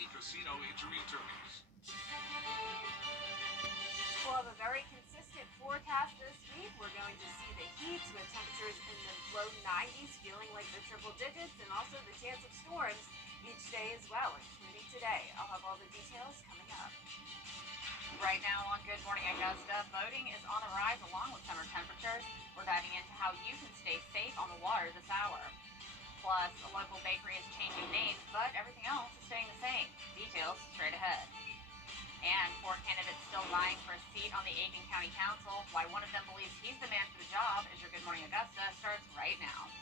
Miami casino injury attorneys. We'll have a very consistent forecast this week. We're going to see the heat with temperatures in the low 90s, feeling like the triple digits, and also the chance of storms each day as well, including today. I'll have all the details coming up. Right now on Good Morning Augusta, boating is on the rise along with summer temperatures. We're diving into how you can stay safe on the water this hour. Plus, a local bakery is changing names, but everything else is staying the same. Details straight ahead. And 4 candidates still vying for a seat on the Aiken County Council. Why one of them believes he's the man for the job as your Good Morning Augusta starts right now.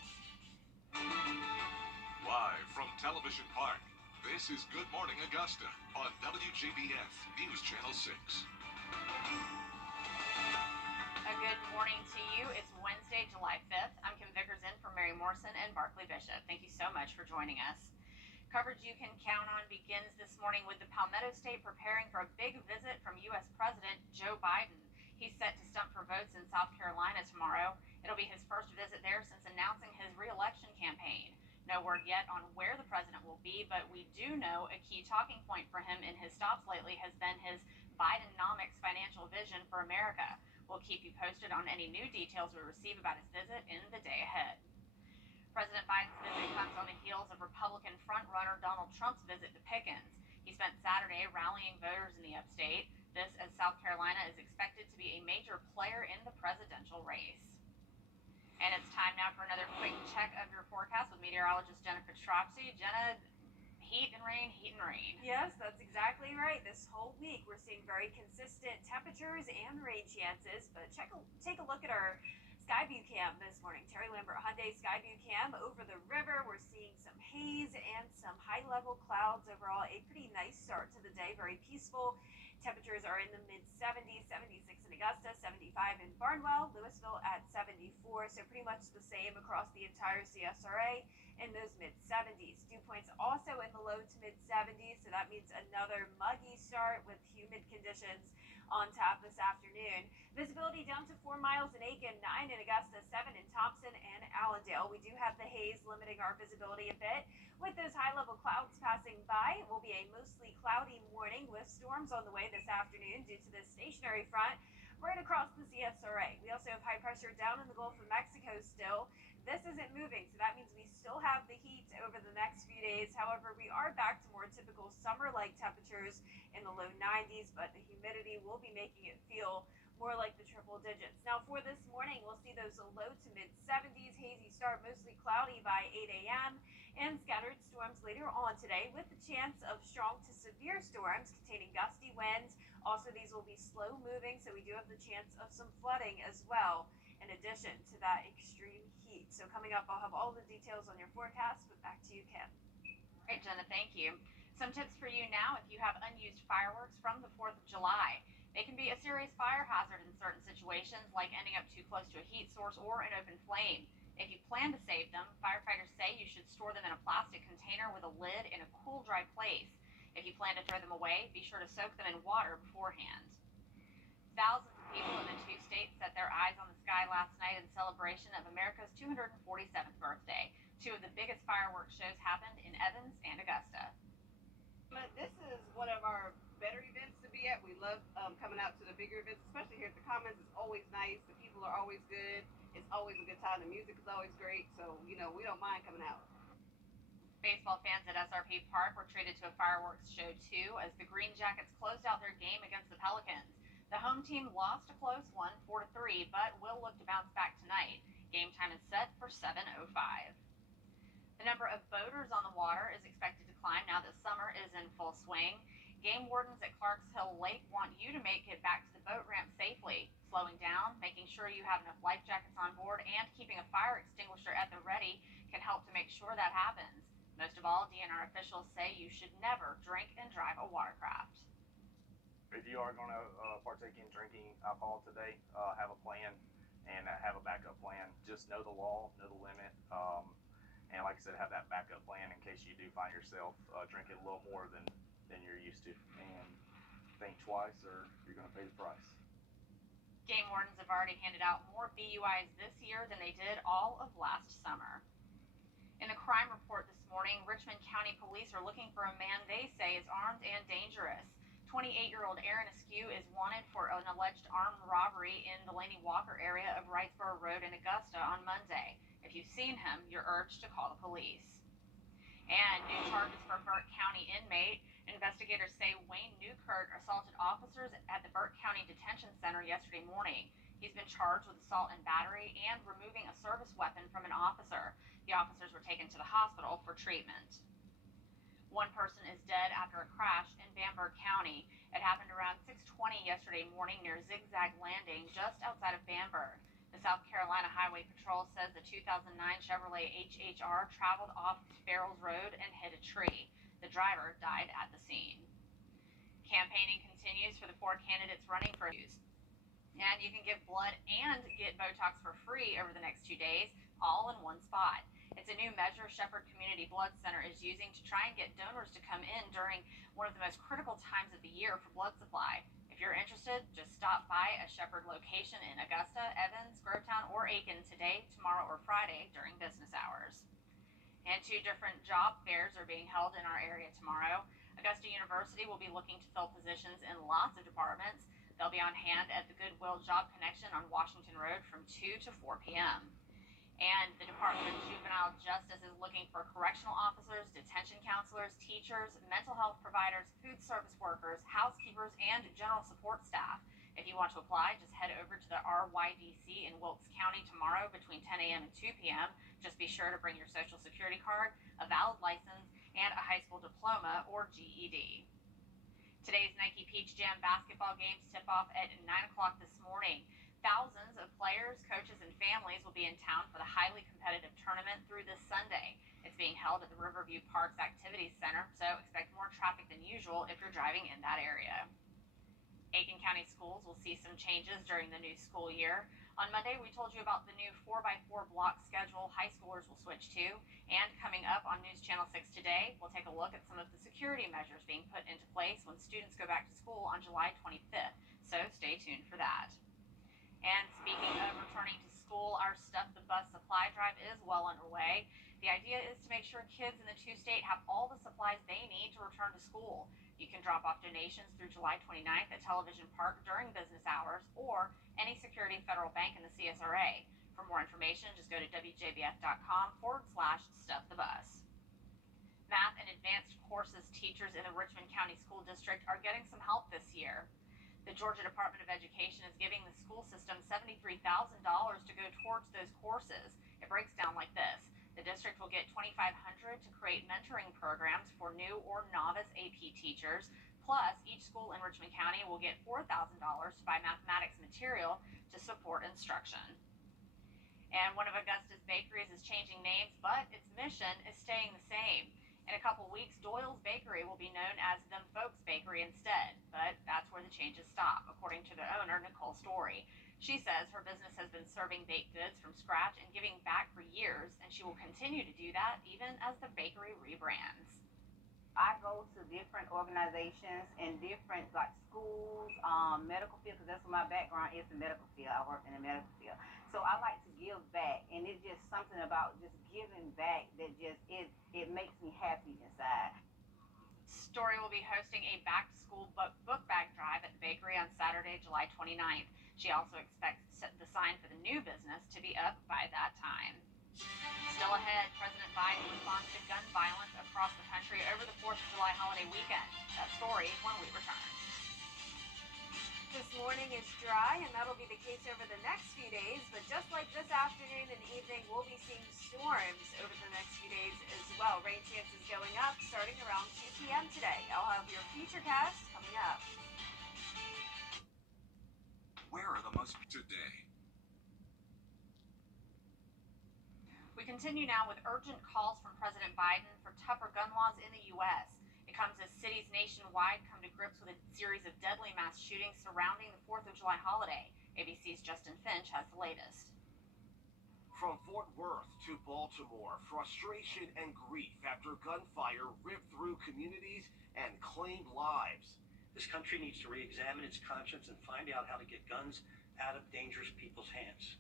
Live from Television Park, this is Good Morning Augusta on Wjbf News Channel 6. A good morning to you. It's Wednesday, July 5th. I'm Kim Vickers in for Mary Morrison and Barclay Bishop. Thank you so much for joining us. Coverage you can count on begins this morning with the Palmetto State preparing for a big visit from U.S. President Joe Biden. He's set to stump for votes in South Carolina tomorrow. It'll be his first visit there since announcing his re-election campaign. No word yet on where the president will be, but we do know a key talking point for him in his stops lately has been his Bidenomics financial vision for America. We'll keep you posted on any new details we receive about his visit in the day ahead. President Biden's visit comes on the heels of Republican frontrunner Donald Trump's visit to Pickens. He spent Saturday rallying voters in the upstate. This as South Carolina is expected to be a major player in the presidential race. And it's time now for another quick check of your forecast with meteorologist Jenna Petropsy. Jenna, heat and rain, heat and rain. Yes, that's exactly right. This whole week we're seeing very consistent temperatures and rain chances, but take a look at our Skyview cam this morning. Terry Lambert Hyundai Skyview cam over the river. We're seeing some haze and some high-level clouds. Overall, a pretty nice start to the day, very peaceful. Temperatures are in the mid-70s, 76 in Augusta, 75 in Barnwell, Louisville at 74, so pretty much the same across the entire CSRA in those mid-70s. Dew points also in the low to mid-70s, so that means another muggy start with humid conditions on tap this afternoon. Visibility down to 4 miles in Aiken, 9 in Augusta, 7 in Thompson and Allendale. We do have the haze limiting our visibility a bit. With those high-level clouds passing by, it will be a mostly cloudy morning with storms on the way this afternoon due to this stationary front right across the CSRA. We also have high pressure down in the Gulf of Mexico still. This isn't moving, so that means we still have the heat over the next few days. However, we are back to more typical summer-like temperatures in the low 90s, but the humidity will be making it feel more like the triple digits. Now for this morning, we'll see those low to mid 70s, hazy start, mostly cloudy by 8 a.m. and scattered storms later on today with the chance of strong to severe storms containing gusty winds. Also, these will be slow moving, so we do have the chance of some flooding as well in addition to that extreme heat. So coming up, I'll have all the details on your forecast, but back to you, Kim. All right, Jenna, thank you. Some tips for you now if you have unused fireworks from the 4th of July. They can be a serious fire hazard in certain situations, like ending up too close to a heat source or an open flame. If you plan to save them, firefighters say you should store them in a plastic container with a lid in a cool, dry place. If you plan to throw them away, be sure to soak them in water beforehand. Thousands of people in the 2 states set their eyes on the sky last night in celebration of America's 247th birthday. 2 of the biggest fireworks shows happened in Evans and Augusta. This is one of our better events to be at. We love coming out to the bigger events, especially here at the Commons. It's always nice. The people are always good. It's always a good time. The music is always great. So, we don't mind coming out. Baseball fans at SRP Park were treated to a fireworks show too as the Green Jackets closed out their game against the Pelicans. The home team lost a close one, 4-3, but will look to bounce back tonight. Game time is set for 7:05. The number of boaters on the water is expected to climb now that summer is in full swing. Game wardens at Clarks Hill Lake want you to make it back to the boat ramp safely. Slowing down, making sure you have enough life jackets on board, and keeping a fire extinguisher at the ready can help to make sure that happens. Most of all, DNR officials say you should never drink and drive a watercraft. If you are going to partake in drinking alcohol today, have a plan and have a backup plan. Just know the law, know the limit, and like I said, have that backup plan in case you do find yourself drinking a little more than you're used to. And think twice or you're going to pay the price. Game wardens have already handed out more BUIs this year than they did all of last summer. In the crime report this morning, morning, Richmond County Police are looking for a man they say is armed and dangerous. 28-year-old Aaron Askew is wanted for an alleged armed robbery in the Laney Walker area of Wrightsboro Road in Augusta on Monday. If you've seen him, you're urged to call the police. And new charges for Burke County inmate. Investigators say Wayne Newkirk assaulted officers at the Burke County Detention Center yesterday morning. He's been charged with assault and battery and removing a service weapon from an officer. The officers were taken to the hospital for treatment. One person is dead after a crash in Bamberg County. It happened around 6:20 yesterday morning near Zigzag Landing, just outside of Bamberg. The South Carolina Highway Patrol says the 2009 Chevrolet HHR traveled off Farrells Road and hit a tree. The driver died at the scene. Campaigning continues for the 4 candidates running for news. And you can give blood and get Botox for free over the next 2 days, all in one spot. It's a new measure Shepherd Community Blood Center is using to try and get donors to come in during one of the most critical times of the year for blood supply. If you're interested, just stop by a Shepherd location in Augusta, Evans, Grovetown, or Aiken today, tomorrow, or Friday during business hours. And 2 different job fairs are being held in our area tomorrow. Augusta University will be looking to fill positions in lots of departments. They'll be on hand at the Goodwill Job Connection on Washington Road from 2 to 4 p.m. And the Department of Juvenile Justice is looking for correctional officers, detention counselors, teachers, mental health providers, food service workers, housekeepers, and general support staff. If you want to apply, just head over to the RYDC in Wilkes County tomorrow between 10 a.m. and 2 p.m. Just be sure to bring your social security card, a valid license, and a high school diploma or GED. Today's Nike Peach Jam basketball games tip off at 9 o'clock this morning. Thousands of players, coaches, and families will be in town for the highly competitive tournament through this Sunday. It's being held at the Riverview Parks Activities Center, so expect more traffic than usual if you're driving in that area. Aiken County schools will see some changes during the new school year. On Monday, we told you about the new 4x4 block schedule high schoolers will switch to. And coming up on News Channel 6 today, we'll take a look at some of the security measures being put into place when students go back to school on July 25th. So stay tuned for that. And speaking of returning to school, our Stuff the Bus supply drive is well underway. The idea is to make sure kids in the 2-state have all the supplies they need to return to school. You can drop off donations through July 29th at Television Park during business hours or any Security Federal Bank in the CSRA. For more information, just go to wjbf.com/stuffthebus. Math and advanced courses teachers in the Richmond County School District are getting some help this year. The Georgia Department of Education is giving the school system $73,000 to go towards those courses. It breaks down like this. The district will get $2,500 to create mentoring programs for new or novice AP teachers. Plus, each school in Richmond County will get $4,000 to buy mathematics material to support instruction. And one of Augusta's bakeries is changing names, but its mission is staying the same. In a couple weeks, Doyle's Bakery will be known as Them Folks Bakery instead, but that's where the changes stop, according to the owner, Nicole Story. She says her business has been serving baked goods from scratch and giving back for years, and she will continue to do that even as the bakery rebrands. I go to different organizations and different like schools, medical field, because that's what my background is, the medical field. I work in the medical field. So I like to give back, and it's just something about just giving back that just it makes me happy inside. Story will be hosting a back-to-school book bag drive at the bakery on Saturday, July 29th. She also expects the sign for the new business to be up by that time. Still ahead, President Biden responds to gun violence across the country over the 4th of July holiday weekend. That story when we return. This morning is dry, and that'll be the case over the next few days. But just like this afternoon and evening, we'll be seeing storms over the next few days as well. Rain chances going up starting around 2 p.m. today. I'll have your futurecast coming up. Where are the most today? We continue now with urgent calls from President Biden for tougher gun laws in the U.S. It comes as cities nationwide come to grips with a series of deadly mass shootings surrounding the 4th of July holiday. ABC's Justin Finch has the latest. From Fort Worth to Baltimore, frustration and grief after gunfire ripped through communities and claimed lives. This country needs to re-examine its conscience and find out how to get guns out of dangerous people's hands.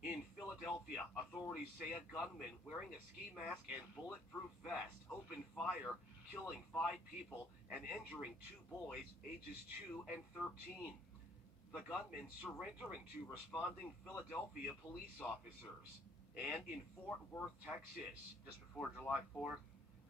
In Philadelphia, authorities say a gunman wearing a ski mask and bulletproof vest killing 5 people and injuring 2 boys ages 2 and 13. The gunman surrendering to responding Philadelphia police officers. And in Fort Worth, Texas, just before July 4th,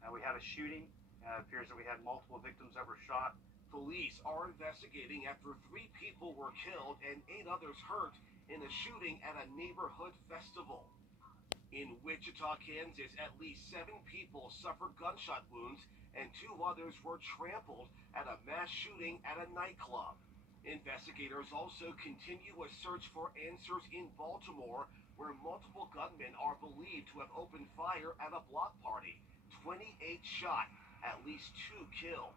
we had a shooting. It appears that we had multiple victims that were shot. Police are investigating after 3 people were killed and 8 others hurt in a shooting at a neighborhood festival. In Wichita, Kansas, at least 7 people suffered gunshot wounds and 2 others were trampled at a mass shooting at a nightclub. Investigators also continue a search for answers in Baltimore, where multiple gunmen are believed to have opened fire at a block party. 28 shot, at least 2 killed.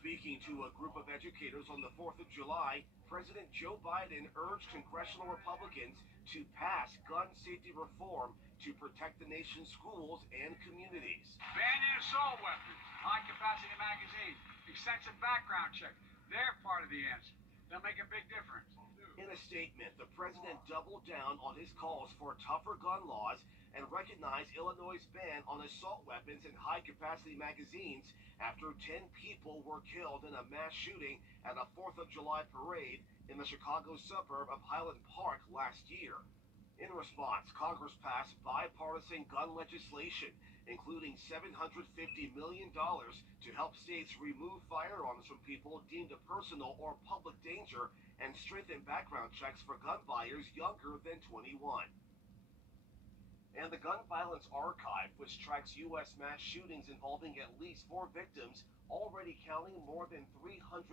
Speaking to a group of educators on the 4th of July, President Joe Biden urged congressional Republicans to pass gun safety reform to protect the nation's schools and communities. Banning assault weapons, high-capacity magazines, extensive background checks. They're part of the answer. They'll make a big difference. In a statement, the president doubled down on his calls for tougher gun laws and recognized Illinois' ban on assault weapons and high-capacity magazines after 10 people were killed in a mass shooting at a 4th of July parade in the Chicago suburb of Highland Park last year. In response, Congress passed bipartisan gun legislation, including $750 million to help states remove firearms from people deemed a personal or public danger and strengthen background checks for gun buyers younger than 21. And the Gun Violence Archive, which tracks U.S. mass shootings involving at least 4 victims, already counting more than 340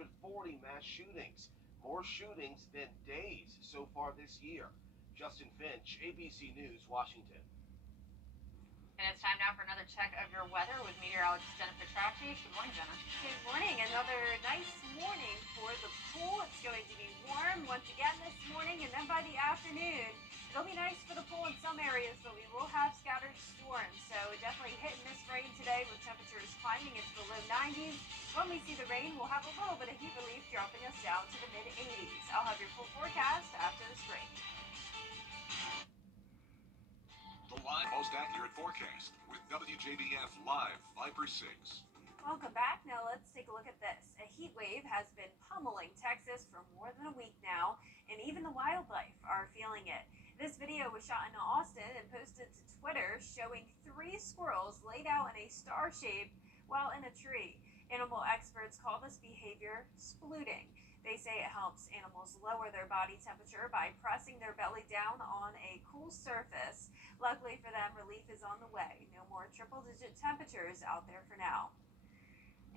mass shootings. More shootings than days so far this year. Justin Finch, ABC News, Washington. And it's time now for another check of your weather with meteorologist Jenna Petracci. Good morning, Jenna. Good morning. Another nice morning for the pool. It's going to be warm once again this morning, and then by the afternoon, it'll be nice for the pool in some areas, but we will have scattered storms. So definitely hit and miss rain today with temperatures climbing into the low 90s. When we see the rain, we'll have a little bit of heat relief dropping us down to the mid 80s. I'll have your full forecast after this break. The live most accurate forecast with WJBF Live Viper 6. Welcome back. Now let's take a look at this. A heat wave has been pummeling Texas for more than a week now, and even the wildlife are feeling it. This video was shot in Austin and posted to Twitter showing 3 squirrels laid out in a star shape while in a tree. Animal experts call this behavior splooting. They say it helps animals lower their body temperature by pressing their belly down on a cool surface. Luckily for them, relief is on the way. No more triple-digit temperatures out there for now.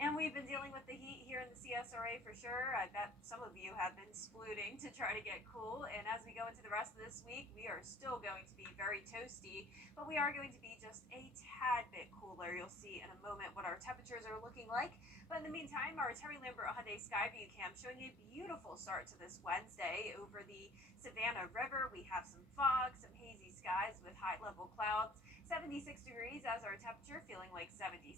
And we've been dealing with the heat here in the CSRA for sure. I bet some of you have been splooting to try to get cool. And as we go into the rest of this week, we are still going to be very toasty, but we are going to be just a tad bit cooler. You'll see in a moment what our temperatures are looking like. But in the meantime, our Terry Lambert Hyundai Skyview Cam showing a beautiful start to this Wednesday over the Savannah River. We have some fog, some hazy skies with high-level clouds. 76 degrees as our temperature, feeling like 77.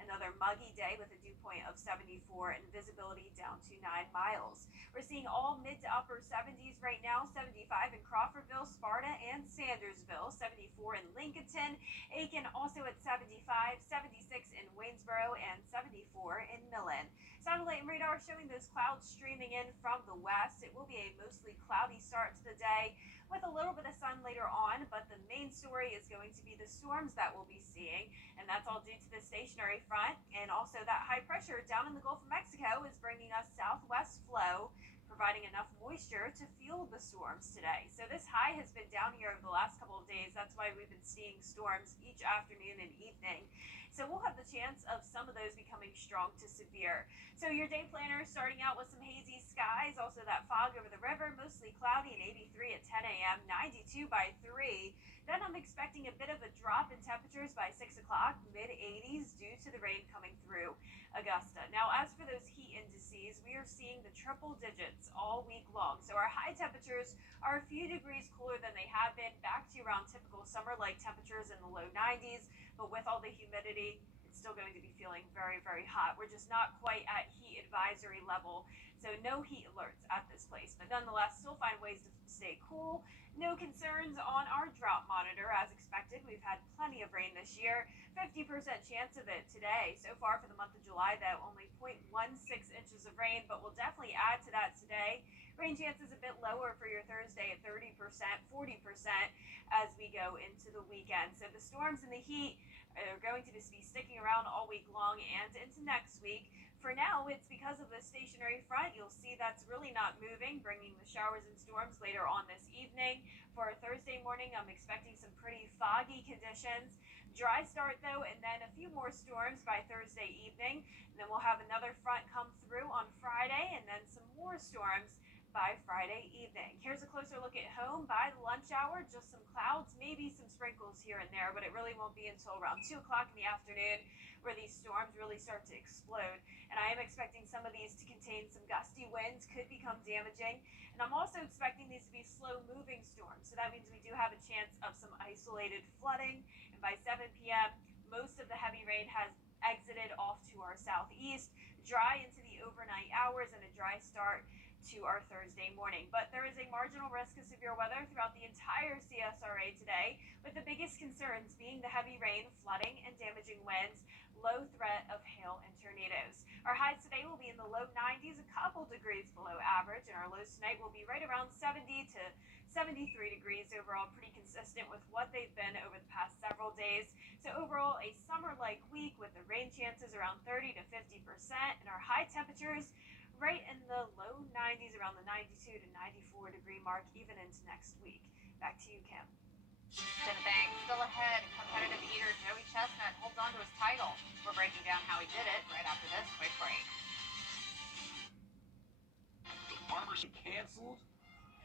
Another muggy day with a dew point of 74 and visibility down to 9 miles. We're seeing all mid to upper 70s right now. 75 in Crawfordville, Sparta, and Sandersville. 74 in Lincolnton. Aiken also at 75. 76 in Waynesboro and 74 in Millen. Satellite and radar showing those clouds streaming in from the west. It will be a mostly cloudy start to the day with a little bit of sun later on, but the main story is going to be the storms that we'll be seeing, and that's all due to the stationary front, and also that high pressure down in the Gulf of Mexico is bringing us southwest flow, providing enough moisture to fuel the storms today. So this high has been down here over the last couple of days. That's why we've been seeing storms each afternoon and evening. So we'll have the chance of some of those becoming strong to severe. So your day planner starting out with some hazy skies, also that fog over the river, mostly cloudy and 83 at 10 a.m., 92 by 3. Then I'm expecting a bit of a drop in temperatures by 6 o'clock, mid-80s due to the rain coming through Augusta. Now, as for those heat indices, we are seeing the triple digits all week long. So our high temperatures are a few degrees cooler than they have been, back to around typical summer-like temperatures in the low 90s. But with all the humidity, it's still going to be feeling very, very hot. We're just not quite at heat advisory level, so no heat alerts at this place. But nonetheless, still find ways to stay cool. No concerns on our drought monitor. As expected, we've had plenty of rain this year. 50% chance of it today. So far for the month of July, though, only 0.16 inches of rain, but we'll definitely add to that today. Rain chances a bit lower for your Thursday at 30%, 40% as we go into the weekend. So the storms and the heat are going to just be sticking around all week long and into next week. For now, it's because of the stationary front. You'll see that's really not moving, bringing the showers and storms later on this evening. For Thursday morning, I'm expecting some pretty foggy conditions. Dry start, though, and then a few more storms by Thursday evening. And then we'll have another front come through on Friday, and then some more storms by Friday evening. Here's a closer look at home by the lunch hour. Just some clouds, maybe some sprinkles here and there, but it really won't be until around 2 o'clock in the afternoon where these storms really start to explode. And I am expecting some of these to contain some gusty winds, could become damaging. And I'm also expecting these to be slow-moving storms. So that means we do have a chance of some isolated flooding. And by 7 p.m., most of the heavy rain has exited off to our southeast, dry into the overnight hours, and a dry start to our Thursday morning. But there is a marginal risk of severe weather throughout the entire CSRA today, with the biggest concerns being the heavy rain, flooding, and damaging winds, low threat of hail and tornadoes. Our highs today will be in the low 90s, a couple degrees below average, and our lows tonight will be right around 70 to 73 degrees overall, pretty consistent with what they've been over the past several days. So overall, a summer-like week with the rain chances around 30 to 50%, and our high temperatures right in the low 90s, around the 92 to 94 degree mark, even into next week. Back to you, Kim. Jen, thanks. Still ahead, competitive eater Joey Chestnut holds on to his title. We're breaking down how he did it right after this quick break. The farmers canceled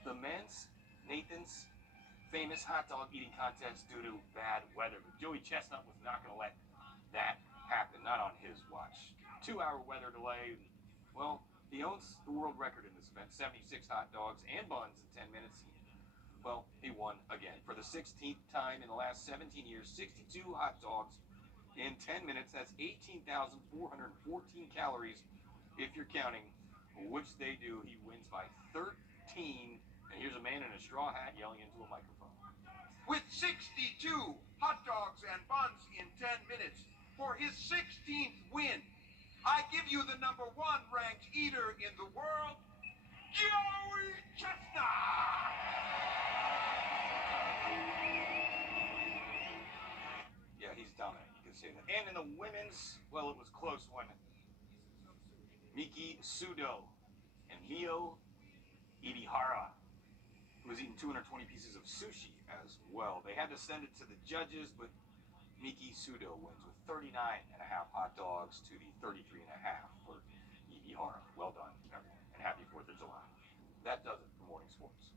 the men's Nathan's famous hot dog eating contest due to bad weather. But Joey Chestnut was not going to let that happen, not on his watch. 2-hour weather delay. Well, he owns the world record in this event, 76 hot dogs and buns in 10 minutes. Well, he won again. For the 16th time in the last 17 years, 62 hot dogs in 10 minutes. That's 18,414 calories if you're counting, which they do. He wins by 13. And here's a man in a straw hat yelling into a microphone. With 62 hot dogs and buns in 10 minutes for his 16th win, I give you the #1 ranked eater in the world, Joey Chestnut! Yeah, he's dominant, you can say that. And in the women's, well, it was a close one. Miki Sudo and Mio Ibihara, who was eating 220 pieces of sushi as well. They had to send it to the judges, but Miki Sudo wins with 39.5 hot dogs to the 33.5 for Ibihara. Well done, everyone, and happy 4th of July. That does it for morning sports.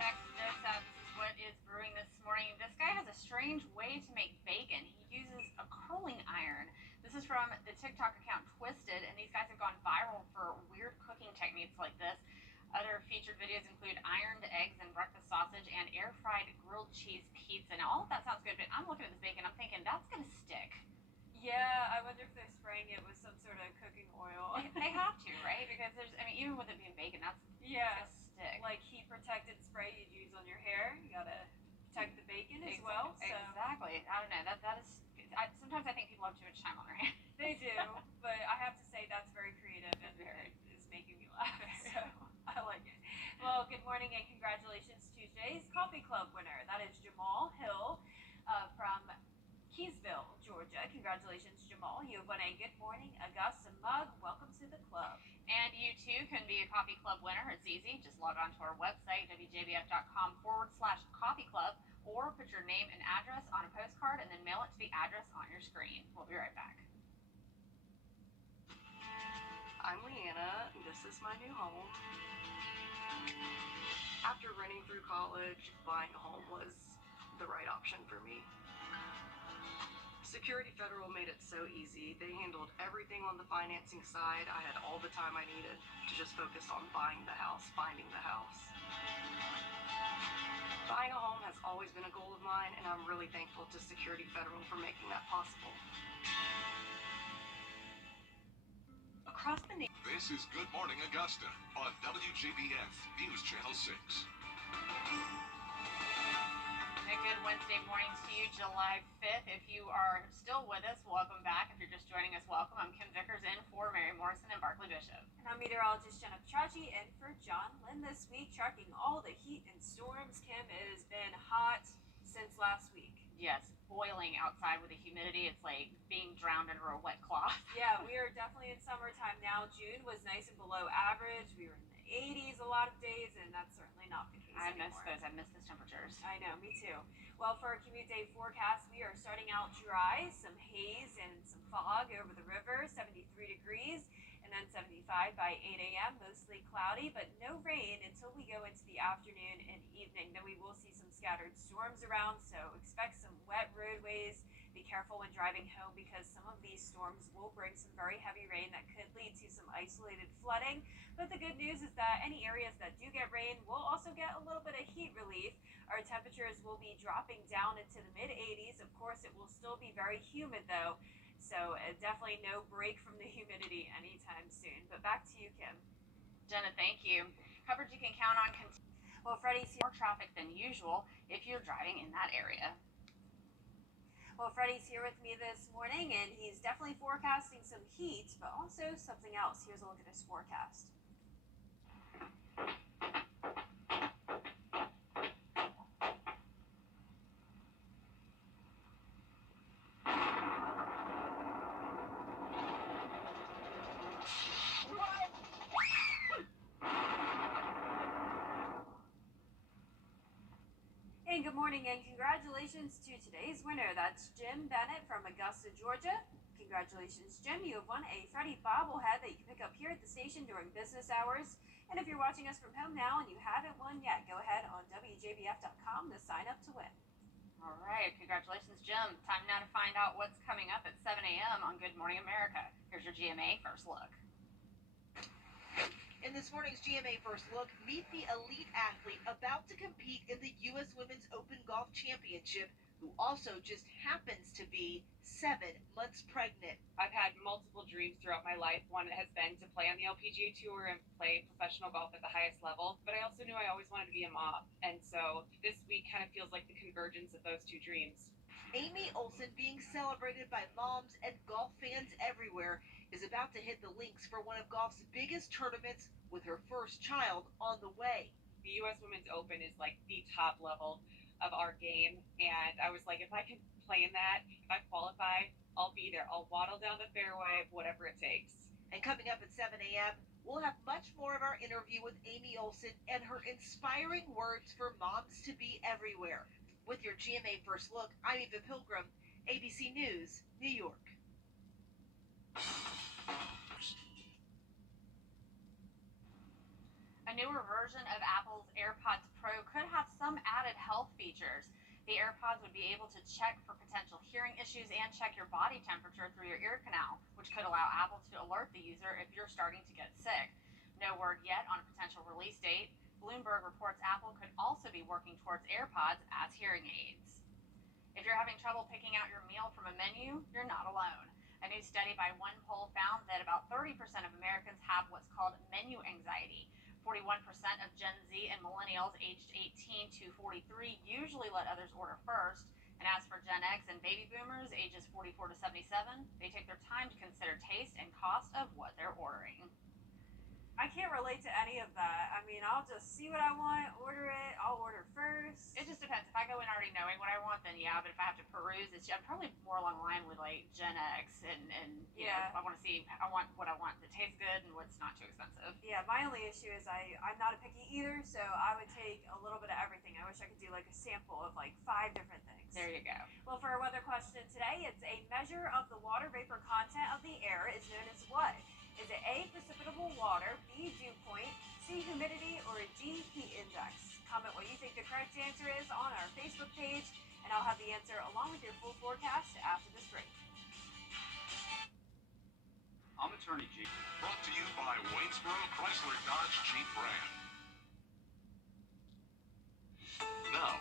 Check this out. This is what is brewing this morning. This guy has a strange way to make bacon. He uses a curling iron. This is from the TikTok account Twisted, and these guys have gone viral for weird cooking techniques like this. Other featured videos include ironed eggs and breakfast sausage and air-fried grilled cheese pizza. Now, all of that sounds good, but I'm looking at this bacon, I'm thinking, that's going to stick. Yeah, I wonder if they're spraying it with some sort of cooking oil. They have to, right? Because there's, I mean, even with it being bacon, that's yeah, going to stick. like heat-protected spray you'd use on your hair. You gotta protect the bacon as well. So. Exactly. I don't know. That is. Sometimes I think people have too much time on their hands. They do, but I have to say that's very creative and is making me laugh. So I like it. Well, good morning and congratulations to today's Coffee Club winner. That is Jamal Hill from Keysville, Georgia. Congratulations, Jamal. You have won a Good Morning Augusta mug. Welcome to the club. And you too can be a Coffee Club winner. It's easy. Just log on to our website, wjbf.com/coffee club, or put your name and address on a postcard and then mail it to the address on your screen. We'll be right back. I'm Leanna. This is my new home. After running through college, buying a home was the right option for me. Security Federal made it so easy. They handled everything on the financing side. I had all the time I needed to just focus on buying the house, finding the house. Buying a home has always been a goal of mine, and I'm really thankful to Security Federal for making that possible. Across the nation. This is Good Morning Augusta on WJBF News Channel 6. A good Wednesday morning to you, July 5th. If you are still with us, welcome back. If you're just joining us, welcome. I'm Kim Vickers in for Mary Morrison and Barkley Bishop. And I'm meteorologist Jenna Petracci in for John Lynn this week, tracking all the heat and storms. Kim, it has been hot since last week. Yes, boiling outside with the humidity. It's like being drowned under a wet cloth. Yeah, we are definitely in summertime now. June was nice and below average. We were in the 80s a lot of days, and that's certainly not the case anymore. I miss those temperatures. I know, me too. Well, for our commute day forecast, we are starting out dry, some haze and some fog over the river, 73 degrees, and then 75 by 8 a.m., mostly cloudy, but no rain until we go into the afternoon and evening. Then we will see some scattered storms around, so expect some wet roadways. Be careful when driving home because some of these storms will bring some very heavy rain that could lead to some isolated flooding. But the good news is that any areas that do get rain will also get a little bit of heat relief. Our temperatures will be dropping down into the mid-80s. Of course, it will still be very humid though, so definitely no break from the humidity anytime soon. But back to you, Kim. Jenna, thank you. Coverage you can count on. Well, Freddie's here. More traffic than usual if you're driving in that area. Well, Freddie's here with me this morning, and he's definitely forecasting some heat, but also something else. Here's a look at his forecast. And good morning and congratulations to today's winner. That's Jim Bennett from Augusta, Georgia. Congratulations, Jim. You have won a Freddie bobblehead that you can pick up here at the station during business hours. And if you're watching us from home now and you haven't won yet, go ahead on WJBF.com to sign up to win. All right, congratulations, Jim. Time now to find out what's coming up at 7 a.m. on Good Morning America. Here's your GMA First Look. In this morning's GMA First Look, meet the elite athlete about to compete in the U.S. Women's Open Golf Championship, who also just happens to be 7 months pregnant. I've had multiple dreams throughout my life. One has been to play on the LPGA Tour and play professional golf at the highest level, but I also knew I always wanted to be a mom, and so this week kind of feels like the convergence of those two dreams. Amy Olsen, being celebrated by moms and golf fans everywhere, is about to hit the links for one of golf's biggest tournaments with her first child on the way. The U.S. Women's Open is like the top level of our game, and I was like, if I can play in that, if I qualify, I'll be there. I'll waddle down the fairway, whatever it takes. And coming up at 7 a.m., we'll have much more of our interview with Amy Olsen and her inspiring words for moms to be everywhere. With your GMA First Look, I'm Eva Pilgrim, ABC News, New York. A newer version of Apple's AirPods Pro could have some added health features. The AirPods would be able to check for potential hearing issues and check your body temperature through your ear canal, which could allow Apple to alert the user if you're starting to get sick. No word yet on a potential release date. Bloomberg reports Apple could also be working towards AirPods as hearing aids. If you're having trouble picking out your meal from a menu, you're not alone. A new study by one poll found that about 30% of Americans have what's called menu anxiety. 41% of Gen Z and millennials aged 18 to 43 usually let others order first. And as for Gen X and baby boomers ages 44 to 77, they take their time to consider taste and cost of what they're ordering. I can't relate to any of that. I mean, I'll just see what I want, order it, I'll order first. It just depends. If I go in already knowing what I want, then yeah, but if I have to peruse, I'm probably more along the line with like Gen X and you know, I want what I want that tastes good and what's not too expensive. Yeah, my only issue is I'm not a picky eater, so I would take a little bit of everything. I wish I could do like a sample of like 5 different things. There you go. Well, for our weather question today, it's a measure of the water vapor content of the air is known as what? Is it A, precipitable water, B, dew point, C, humidity, or D, heat index? Comment what you think the correct answer is on our Facebook page, and I'll have the answer along with your full forecast after this break. I'm Attorney G. Brought to you by Waynesboro Chrysler Dodge Jeep brand. Now,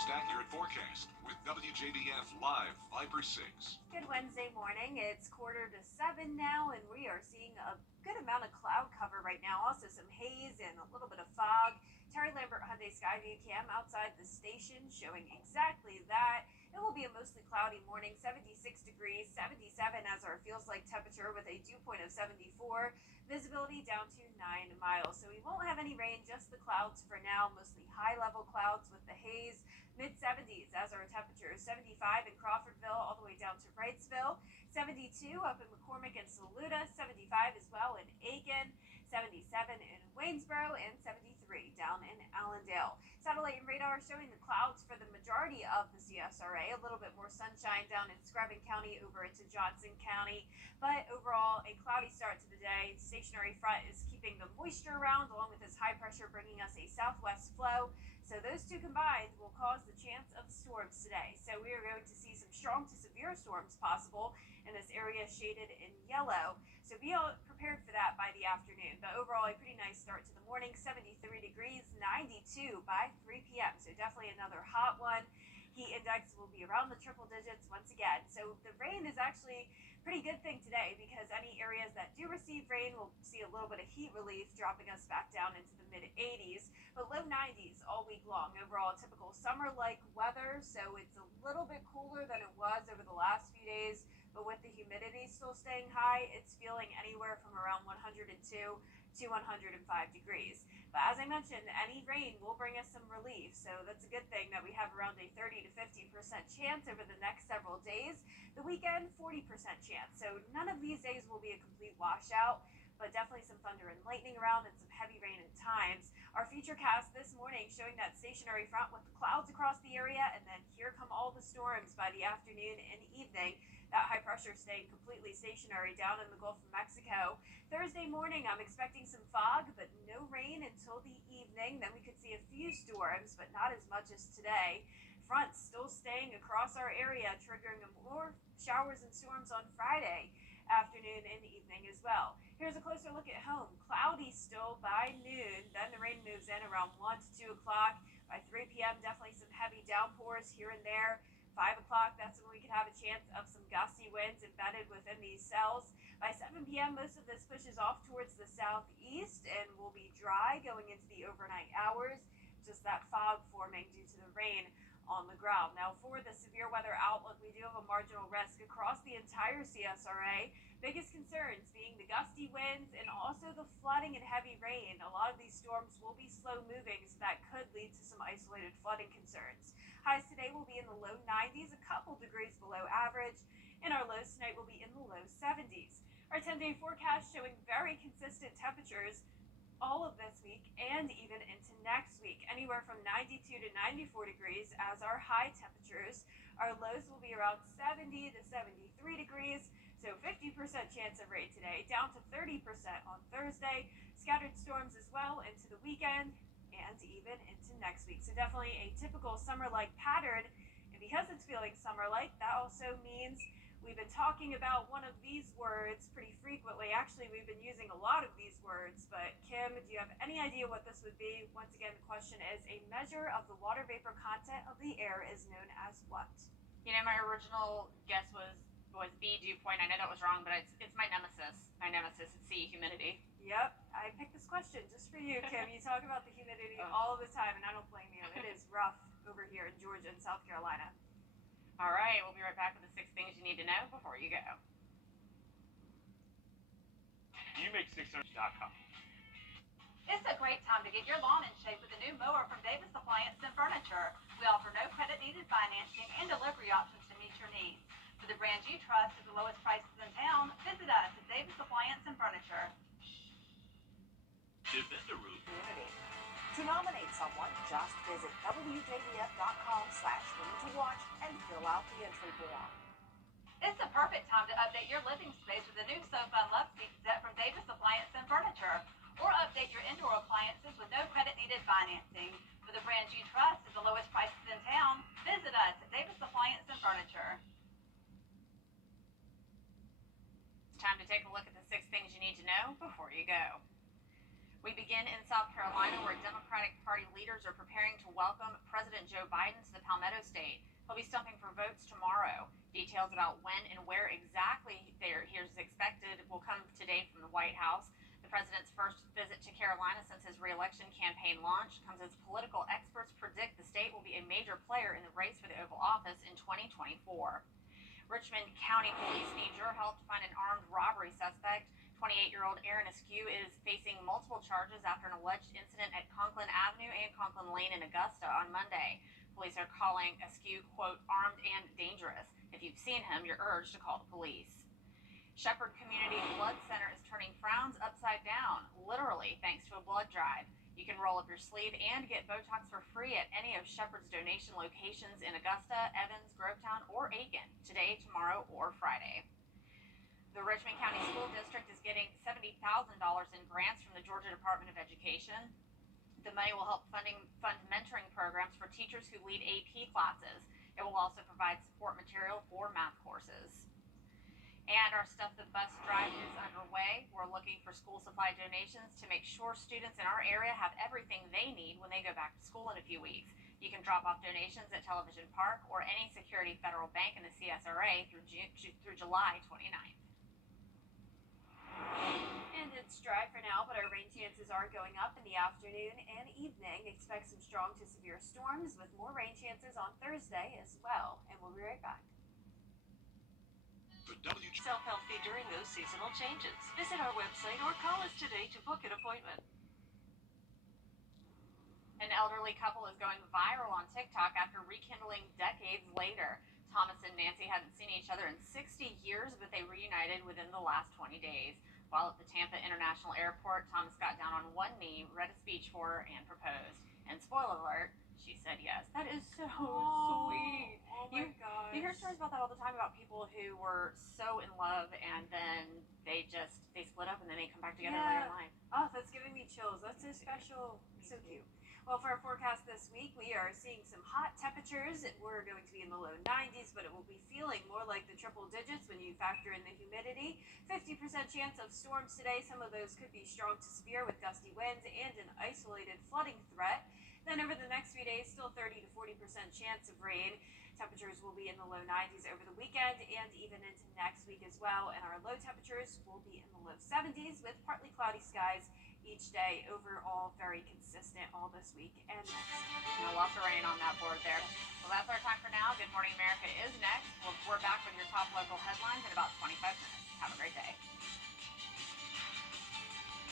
most accurate forecast with WJBF Live Viper 6. Good Wednesday morning. It's 6:45 now, and we are seeing a good amount of cloud cover right now. Also some haze and a little bit of fog. Terry Lambert Hyundai Skyview cam outside the station showing exactly that. It will be a mostly cloudy morning, 76 degrees, 77 as our feels like temperature with a dew point of 74. Visibility down to 9 miles. So we won't have any rain, just the clouds for now, mostly high level clouds with the haze. Mid 70s as our temperature, 75 in Crawfordville all the way down to Wrightsville, 72 up in McCormick and Saluda, 75 as well in Aiken, 77 in Waynesboro, and 73 down in Allendale. Satellite and radar showing the clouds for the majority of the CSRA, a little bit more sunshine down in Screven County over into Johnson County, but overall a cloudy start to the day. Stationary front is keeping the moisture around along with this high pressure bringing us a southwest flow. So those two combined will cause the chance of storms today. So we are going to see some strong to severe storms possible in this area shaded in yellow. So be all prepared for that by the afternoon. But overall, a pretty nice start to the morning, 73 degrees, 92 by 3 p.m. So definitely another hot one. Heat index will be around the triple digits once again. So the rain is actually a pretty good thing today because any areas that do receive rain will see a little bit of heat relief, dropping us back down into the mid 80s, but low 90s all week long. Overall, typical summer-like weather, so it's a little bit cooler than it was over the last few days, but with the humidity still staying high, it's feeling anywhere from around 102 to 105 degrees. But as I mentioned, any rain will bring us some relief, so that's a good thing that we have around a 30 to 50% chance over the next several days. The weekend, 40% chance, so none of these days will be a complete washout, but definitely some thunder and lightning around and some heavy rain at times. Our futurecast this morning showing that stationary front with the clouds across the area, and then here come all the storms by the afternoon and evening. That high pressure staying completely stationary down in the Gulf of Mexico. Thursday morning, I'm expecting some fog, but no rain until the evening. Then we could see a few storms, but not as much as today. Fronts still staying across our area, triggering more showers and storms on Friday afternoon and evening as well. Here's a closer look at home. Cloudy still by noon. Then the rain moves in around 1 to 2 o'clock. By 3 p.m., definitely some heavy downpours here and there. 5 o'clock, that's when we could have a chance of some gusty winds embedded within these cells. By 7 p.m., most of this pushes off towards the southeast and will be dry going into the overnight hours. Just that fog forming due to the rain on the ground. Now, for the severe weather outlook, we do have a marginal risk across the entire CSRA. Biggest concerns being the gusty winds and also the flooding and heavy rain. A lot of these storms will be slow moving, so that could lead to some isolated flooding concerns. Highs today will be in the low 90s, a couple degrees below average, and our lows tonight will be in the low 70s. Our 10-day forecast showing very consistent temperatures all of this week and even into next week, anywhere from 92 to 94 degrees as our high temperatures. Our lows will be around 70 to 73 degrees, so 50% chance of rain today, down to 30% on Thursday. Scattered storms as well into the weekend and even into next week. So definitely a typical summer-like pattern. And because it's feeling summer-like, that also means we've been talking about one of these words pretty frequently. Actually, we've been using a lot of these words, but Kim, do you have any idea what this would be? Once again, the question is, a measure of the water vapor content of the air is known as what? You know, my original guess was B, dew point. I know that was wrong, but it's my nemesis. My nemesis is C, humidity. Yep, I picked this question just for you, Kim. You talk about the humidity all the time, and I don't blame you. It is rough over here in Georgia and South Carolina. All right, we'll be right back with the 6 things you need to know before you go. YouMake600.com. It's a great time to get your lawn in shape with a new mower from Davis Appliance and Furniture. We offer no credit needed financing and delivery options to meet your needs. For the brands you trust at the lowest prices in town, visit us at Davis Appliance and Furniture. To nominate someone, just visit wjbf.com/room-to-watch and fill out the entry form. It's the perfect time to update your living space with a new sofa and love seat set from Davis Appliance and Furniture, or update your indoor appliances with no credit needed financing. For the brands you trust at the lowest prices in town, visit us at Davis Appliance and Furniture. It's time to take a look at the 6 things you need to know before you go. We begin in South Carolina, where Democratic Party leaders are preparing to welcome President Joe Biden to the Palmetto State. He'll be stumping for votes tomorrow. Details about when and where exactly he is expected will come today from the White House. The president's first visit to Carolina since his re-election campaign launch comes as political experts predict the state will be a major player in the race for the Oval Office in 2024. Richmond County Police need your help to find an armed robbery suspect. 28-year-old Aaron Askew is facing multiple charges after an alleged incident at Conklin Avenue and Conklin Lane in Augusta on Monday. Police are calling Askew, quote, armed and dangerous. If you've seen him, you're urged to call the police. Shepherd Community Blood Center is turning frowns upside down, literally, thanks to a blood drive. You can roll up your sleeve and get Botox for free at any of Shepherd's donation locations in Augusta, Evans, Grovetown, or Aiken, today, tomorrow, or Friday. The Richmond County School District is getting $70,000 in grants from the Georgia Department of Education. The money will help fund mentoring programs for teachers who lead AP classes. It will also provide support material for math courses. And our Stuff the Bus drive is underway. We're looking for school supply donations to make sure students in our area have everything they need when they go back to school in a few weeks. You can drop off donations at Television Park or any Security Federal Bank in the CSRA through July 29th. And it's dry for now, but our rain chances are going up in the afternoon and evening. Expect some strong to severe storms with more rain chances on Thursday as well. And we'll be right back. Self-healthy during those seasonal changes. Visit our website or call us today to book an appointment. An elderly couple is going viral on TikTok after rekindling decades later. Thomas and Nancy hadn't seen each other in 60 years, but they reunited within the last 20 days. While at the Tampa International Airport, Thomas got down on one knee, read a speech for her, and proposed. And spoiler alert, she said yes. That is so sweet. Oh my gosh. You hear stories about that all the time about people who were so in love and then they split up and then they come back together later in life. Oh, that's giving me chills. That's so special. So cute. Well, for our forecast this week, we are seeing some hot temperatures. We're going to be in the low 90s, but it will be feeling more like the triple digits when you factor in the humidity. 50% chance of storms today. Some of those could be strong to severe with gusty winds and an isolated flooding threat. Then over the next few days, still 30 to 40% chance of rain. Temperatures will be in the low 90s over the weekend and even into next week as well. And our low temperatures will be in the low 70s with partly cloudy skies each day. Overall, very consistent all this week and next. Lots of rain on that board there. Well, that's our time for now. Good Morning America is next. We're back with your top local headlines in about 25 minutes. Have a great day.